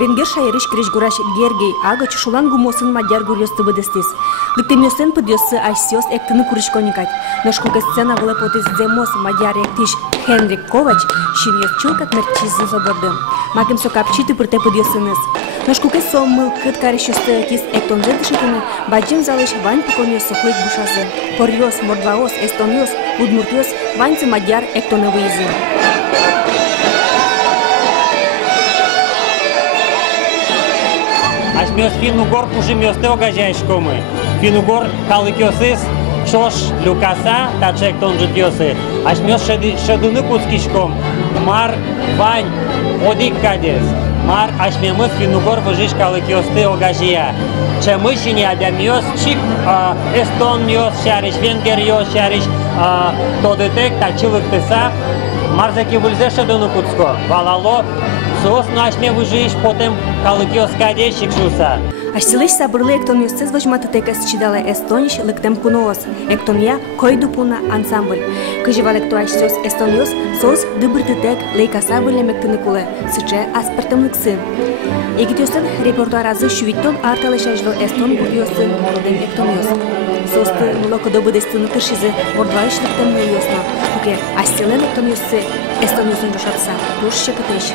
Венгер шайрыш крежгураш Гергей агач шулан гумосын мадяр гурьёсты быдыстис. Лыктемёсен подёсы айсёс эктыны курышконикать. Ношкулка сцена была потис демос мадяр эктиш Хенрик Ковач шиньёс чулкат мерчизы заборды. Маким сокапчиты пырте подёсыныз. Ношкулка соммыл кыт карещёсты кис эктон зедышитыны баджим залыш вань пиконёс сохлык бушазы. Порьёс, мордваос, эстонёс, удмуртёс, ваньцы мадяр эктоны выезы. Ашмёс Финугор пужимёс теогажайшкомы. Финугор калыкёсыз шош люкаса тачек тонжутёсы. Ашмёс шадуны куцкишком. Мар вань одик кадес. Мар ашмемыс Финугор выжиш калыкёс теогажия. Чемышини адямёс чик эстон мёс шариш, венгер ёс шариш, тодетек тачилык теса. Марзаки выльзе шадуны куцко. Валало сос нашме выжиш потом калыкёс кадешик шуса. Ашсилыш сабырлы эктон ёсцез вожматытекас чидала эстониш лыктем куноос. Эктония койдупуна ансамбль. Кыживал экто ашсёс эстонёс сос дыбыртытек лейкаса вылемектыны кулы. Сыче аспартым лыксы. Егитёстын репертуаразы шувиттон арталышажлы эстон гурьёсын молодым эктонёс. Состы мулокодо быдыстыны тышизы мордвайш лыктем лейёсно. Уке ашсилен эктонёсы эстонёсын жошатса. Рушще кытыш.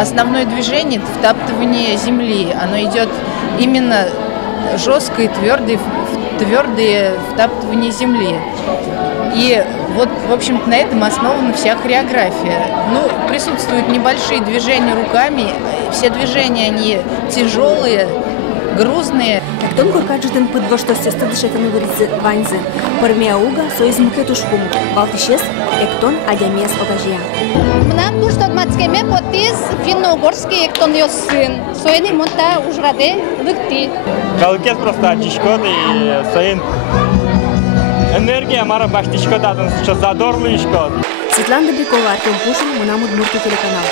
Основное движение – втаптывание земли. Оно идет именно жестко и твердое втаптывание земли. И вот, в общем-то, на этом основана вся хореография. Ну, присутствуют небольшие движения руками. Все движения, они тяжелые, грузные. Эктон куркаджитын пыдво что сесты дышетыны вырызы ваньзы. Пармеауга соизмукетушпум. Балтишес эктон адямес огажия. Мнам душто мацкеме потис финно-угорский эктонёс сын. Соени монта ужраде лыкти. Калыкес просто очишкот и соин энергия мара баштишкот адын сейчас задорлый ишкот. Светлана Добрякова, Артем Пушин, Мунамуд Мурту телеканал.